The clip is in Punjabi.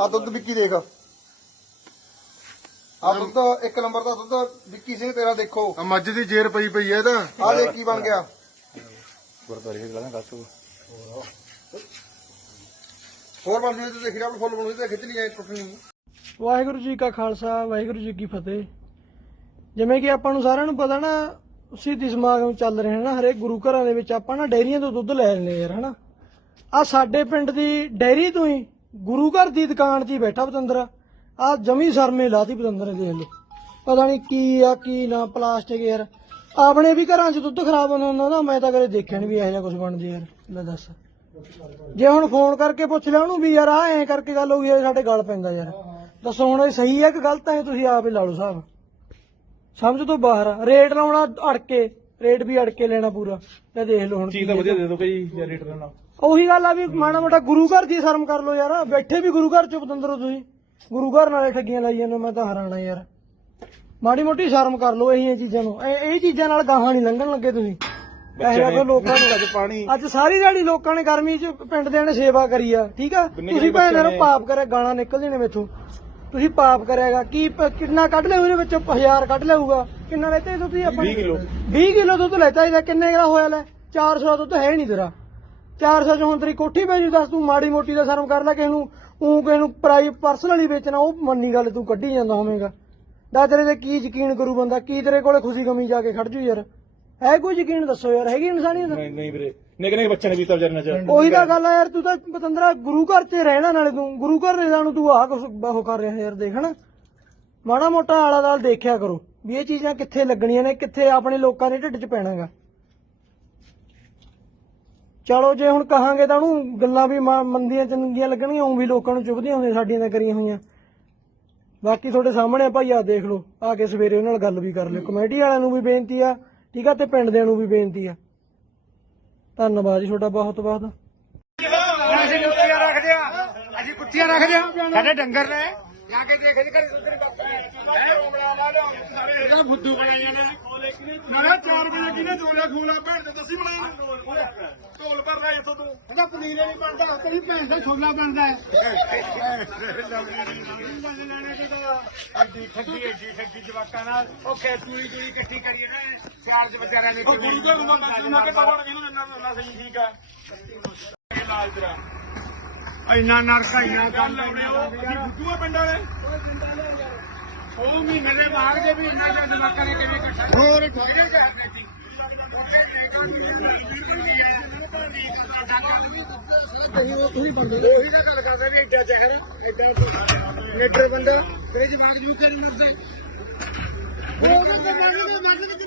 ਆ ਦੁੱਧ ਵਿੱਕੀ ਦੇਖ। ਆ ਦੁੱਧ ਇੱਕ ਨੰਬਰ ਦਾ ਦੁੱਧ ਵਿੱਕੀ ਸਿੰਘ ਤੇਰਾ ਦੇਖੋ। ਆ ਮੱਝ ਦੀ ਜੇਰ ਪਈ ਪਈ ਐ ਤਾਂ। ਆ ਦੇਖ ਕੀ ਬਣ ਗਿਆ। ਹੋਰ ਬਣ ਜੂ ਤੇ ਦੇਖੀ ਰੱਬ ਫੁੱਲ ਬਣੂ ਤੇ ਖਿੱਚ ਲਈ ਐ ਟੁੱਟਣੀ। ਵਾਹਿਗੁਰੂ ਜੀ ਕਾ ਖਾਲਸਾ ਵਾਹਿਗੁਰੂ ਜੀ ਕੀ ਫਤਿਹ। ਜਿਵੇਂ ਕਿ ਆਪਾਂ ਨੂੰ ਸਾਰਿਆਂ ਨੂੰ ਪਤਾ ਨਾ ਸਿੱਧੀ ਸਮਾਗਮ ਚੱਲ ਰਹੇ ਨੇ ਨਾ ਹਰੇਕ ਗੁਰੂ ਘਰਾਂ ਦੇ ਵਿੱਚ ਆਪਾਂ ਨਾ ਡੈਰੀਆਂ ਤੋਂ ਦੁੱਧ ਲੈ ਲੈਂਦੇ ਯਾਰ ਹਨਾ। ਆ ਸਾਡੇ ਪਿੰਡ ਦੀ ਡੈਰੀ ਤੋਂ ਹੀ ਗੁਰੂ ਘਰ ਦੀ ਦੁਕਾਨ 'ਚ ਹੀ ਬੈਠਾ ਪਤੰਦਰ। ਆ ਜਮੀ ਸਰਮੇ ਲਾਤੀ ਪਤੰਦਰ ਨੇ ਦੇਖ ਲਓ। ਪਤਾ ਨਹੀਂ ਕੀ ਆ ਕੀ ਨਾ ਪਲਾਸਟਿਕ ਯਾਰ। ਆਪਣੇ ਵੀ ਘਰਾਂ 'ਚ ਦੁੱਧ ਖਰਾਬ ਹੁੰਦਾ ਹੁੰਦਾ ਨਾ ਮੈਂ ਤਾਂ ਕਦੇ ਦੇਖਿਆ ਨਹੀਂ ਵੀ ਇਹੋ ਜਿਹਾ ਕੁਝ ਬਣਦਾ ਯਾਰ। ਲੈ ਦੱਸ। ਜੇ ਹੁਣ ਫੋਨ ਕਰਕੇ ਪੁੱਛ ਲਿਆ ਉਹਨੂੰ ਵੀ ਯਾਰ ਆ ਐਂ ਕਰਕੇ ਗੱਲ ਹੋ ਗਈ ਆ, ਸਾਡੇ ਗੱਲ ਪੈਂਦਾ ਯਾਰ। ਦੱਸੋ ਹੁਣ ਇਹ ਸਹੀ ਹੈ ਕਿ ਗਲਤ ਹੈ ਤੁਸੀਂ ਆਪ ਹੀ ਲਾ ਲਓ ਸਾਹਿਬ ਸਮਝ ਤੋਂ ਬਾਹਰ ਆ। ਰੇਟ ਲਾਉਣਾ ਅੜ ਕੇ ਰੇਟ ਵੀ ਅੜ ਕੇ ਲੈਣਾ ਪੂਰਾ। ਇਹ ਦੇਖ ਲਓ ਹੁਣ ਚੀਜ਼ ਤਾਂ ਵਧੀਆ ਦੇ ਦਿਓ ਭਾਈ ਜਾਂ ਰੇਟ ਲੈਣਾ। ਉਹੀ ਗੱਲ ਆ ਵੀ ਮਾੜਾ ਮੋਟਾ ਗੁਰੂ ਘਰ ਦੀ ਸ਼ਰਮ ਕਰ ਲਓ ਯਾਰ। ਬੈਠੇ ਵੀ ਗੁਰੂ ਘਰ ਚ ਪਤੰਦਰੋ ਤੁਸੀਂ। ਗੁਰੂ ਘਰ ਨਾਲੇ ਠੱਗੀਆਂ ਲਾਈ ਜਾਂਦੇ ਹੋ, ਮੈਂ ਤਾਂ ਹੈਰਾਨ ਆ ਯਾਰ। ਮਾੜੀ ਮੋਟੀ ਸ਼ਰਮ ਕਰ ਲਓ ਇਹ ਚੀਜ਼ਾਂ ਨੂੰ। ਇਹ ਇਹ ਚੀਜ਼ਾਂ ਨਾਲ ਗਾਹਾਂ ਨਹੀਂ ਲੰਘਣ ਲੱਗੇ ਤੁਸੀਂ। ਪੈਸੇ ਰੱਖੋ ਲੋਕਾਂ ਨੂੰ ਅੱਜ ਪਾਣੀ ਅੱਜ ਸਾਰੀ ਦਿਹਾੜੀ ਲੋਕਾਂ ਨੇ ਗਰਮੀ 'ਚ ਪਿੰਡ ਦੇ ਨੇ ਸੇਵਾ ਕਰੀ ਆ ਠੀਕ ਆ? ਤੁਸੀਂ ਭੈਣਾਂ ਨੂੰ ਪਾਪ ਕਰਿਆ ਗਾਣਾ ਨਿਕਲਦੇ ਨੇ ਮੇਥੋਂ। ਤੁਸੀਂ ਪਾਪ ਕਰਿਆਗਾ ਕੀ ਪ- ਕਿੰਨਾ ਕੱਢ ਲਿਆ ਉਹਦੇ ਵਿੱਚ? 1000 ਕੱਢ ਲਿਆਊਗਾ। ਕਿੰਨਾ ਲੈਤੇ ਤੁਸੀਂ ਆਪਾਂ 20 ਕਿਲੋ। 20 ਕਿਲੋ ਦੁੱਧ ਲੈਤਾ ਇਹਦਾ ਕਿੰਨੇ ਦਾ ਹੋਇਆ ਲੈ? 400 ਦਾ ਦੁੱਧ ਹੀ ਨਹੀਂ ਤੇਰਾ। 400 ਚ ਹੁਣ ਤੇਰੀ ਕੋਠੀ ਪੈ ਜੂ ਦੱਸ ਤੂੰ ਮਾੜੀ ਮੋਟੀ ਦਾ ਸ਼ਰਮ ਕਰ ਲੈ ਕਿਸੇ ਨੂੰ ਉਹ ਕਿਸੇ ਨੂੰ ਪ੍ਰਾਈ ਪਰਸਨਲੀ ਵੇਚਣਾ ਉਹ ਮੰਨੀ ਗੱਲ ਤੂੰ ਕੱਢੀ ਜਾਂਦਾ ਹੋਵੇਂਗਾ। ਦਾ ਤੇਰੇ ਤੇ ਕੀ ਯਕੀਨ ਕਰੂ ਬੰਦਾ ਕੀ ਤੇਰੇ ਕੋਲੇ ਖੁਸ਼ੀ ਗਮੀ ਜਾ ਕੇ ਖੜ ਜੂ ਯਾਰ? ਹੈ ਕੋਈ ਯਕੀਨ ਦੱਸੋ ਯਾਰ ਹੈਗੀ ਇਨਸਾਨੀਅਤ? ਨਹੀਂ ਨਹੀਂ ਵੀਰੇ ਨਿੱਕੇ ਨਿੱਕੇ ਬੱਚੇ ਨੇ ਪੀਤਾ ਵਿਚਾਰੇ ਨਾਲ ਉਹੀ ਤਾਂ ਗੱਲ ਆ ਯਾਰ ਤੂੰ ਤਾਂ ਪਤੰਦਰਾ ਗੁਰੂ ਘਰ 'ਚ ਰਹਿਣਾ ਨਾਲੇ ਤੂੰ ਗੁਰੂ ਘਰ ਨੇ ਜਾਣੂ ਤੂੰ ਆਹ ਕੁਛ ਉਹ ਕਰ ਰਿਹਾ ਯਾਰ ਦੇਖਣ ਮਾੜਾ ਮੋਟਾ ਆਲਾ ਦਾਲ ਦੇਖਿਆ ਕਰੋ ਵੀ ਇਹ ਚੀਜ਼ਾਂ ਕਿੱਥੇ ਲੱਗਣੀਆਂ ਨੇ ਕਿੱਥੇ ਆਪਣੇ ਲੋਕਾਂ ਦੇ ਢਿੱਡ 'ਚ ਪੈਣਾਗਾ। ਚਲੋ ਜੇ ਹੁਣ ਕਹਾਂਗੇ ਤਾਂ ਉਹਨੂੰ ਗੱਲਾਂ ਵੀ ਮਾ- ਮੰਦੀਆਂ ਚੰਗੀਆਂ ਲੱਗਣਗੀਆਂ ਉਹ ਵੀ ਲੋਕਾਂ ਨੂੰ ਚੁਭਦੀਆਂ ਹੁੰਦੀਆਂ ਸਾਡੀਆਂ ਤਾਂ ਕਰੀਆਂ ਹੋਈਆਂ। ਬਾਕੀ ਤੁਹਾਡੇ ਸਾਹਮਣੇ ਆ ਭਾਈ ਆ ਦੇਖ ਲਓ ਆ ਕੇ ਸਵੇਰੇ ਉਹਨਾਂ ਨਾਲ ਗੱਲ ਵੀ ਕਰ ਲਿਓ। ਕਮੇਟੀ ਵਾਲਿਆਂ ਨੂੰ ਵੀ ਬੇਨਤੀ ਆ ਠੀਕ ਆ ਤੇ ਪਿੰਡ ਦਿਆਂ ਨੂੰ ਵੀ ਬੇਨਤੀ ਆ। ਧੰਨਵਾਦ ਜੀ ਤੁਹਾਡਾ ਬਹੁਤ ਬਹੁਤ। ਅਸੀਂ ਕੁੱਤੀਆਂ ਰੱਖਦੇ ਆ। ਅਸੀਂ ਕੁੱਤੀਆਂ ਰੱਖਦੇ ਆ। ਸਾਡੇ ਡੰਗਰ ਨੇ। ਜਾ ਕੇ ਦੇਖ ਦੇ ਘਰੇ ਸੁਧਰ ਇਹਦਾ ਫੁੱਦੂ ਬਣਾਈਆਂ ਨੇ। ਨਾਲੇ 4 ਵਜੇ ਕਿਨੇ ਜੋੜਿਆ ਖੂਲਾ ਭੈਣ ਤੇ ਦੱਸੀ ਬਣਾਈ ਢੋਲ ਭਰਦਾ ਇੱਥੋਂ ਤੂੰ। ਇਹਦਾ ਪਨੀਰ ਨਹੀਂ ਬਣਦਾ ਤੇਰੀ ਭੈਣ ਦਾ ਛੋਲਾ ਬਣਦਾ ਐਡੀ ਠੱਗੀ ਐਡੀ ਠੱਗੀ ਜਵਾਕਾਂ ਨਾਲ ਉਹ ਕੈਤੂਈ ਕੁੜੀ ਇਕੱਠੀ ਕਰੀਏ ਨਾ ਸਿਆਲ ਚ ਵਿਚਾਰਿਆਂ ਨੇ ਉਹ ਗੁਰੂ ਘਰ ਨੂੰ ਨਾ ਕੇ ਪਾਵਣ ਕਿਹਨੂੰ ਇੰਨਾ ਨਾ ਸਹੀ ਠੀਕ ਆ। ਲਾਲ ਤੇਰਾ ਇੰਨਾ ਨਰਕਾ ਇੰਨਾ ਗੱਲ ਲਾਉਣੇ ਉਹ ਬੁੱਧੂ ਆ ਪਿੰਡਾਂ ਦੇ ਉਹ ਮਹੀਨੇ ਦੇ ਬਾਅਦ ਦੇ ਵੀ ਇੰਨਾ ਜ਼ਿਆਦਾ ਨਰਕਾ ਨੇ ਕਿਵੇਂ ਇਕੱਠਾ ਹੋਰ ਠੱਗ ਗਏ ਤੁਸੀਂ ਬੰਦੇ ਉਹੀ ਤਾਂ ਗੱਲ ਕਰਦੇ ਨੇ ਐਡਾ ਜ਼ਹਿਰ ਐਡਾ ਨੇਟਰ ਬੰਦਾ, ਤੇਰੇ ਜਵਾਕ ਜੂ ਕੇ ਨਹੀਂ ਮਰਦੇ ਉਹ ਤਾਂ ਮਰਨ ਦੇ ਮਰਨ ਦੇ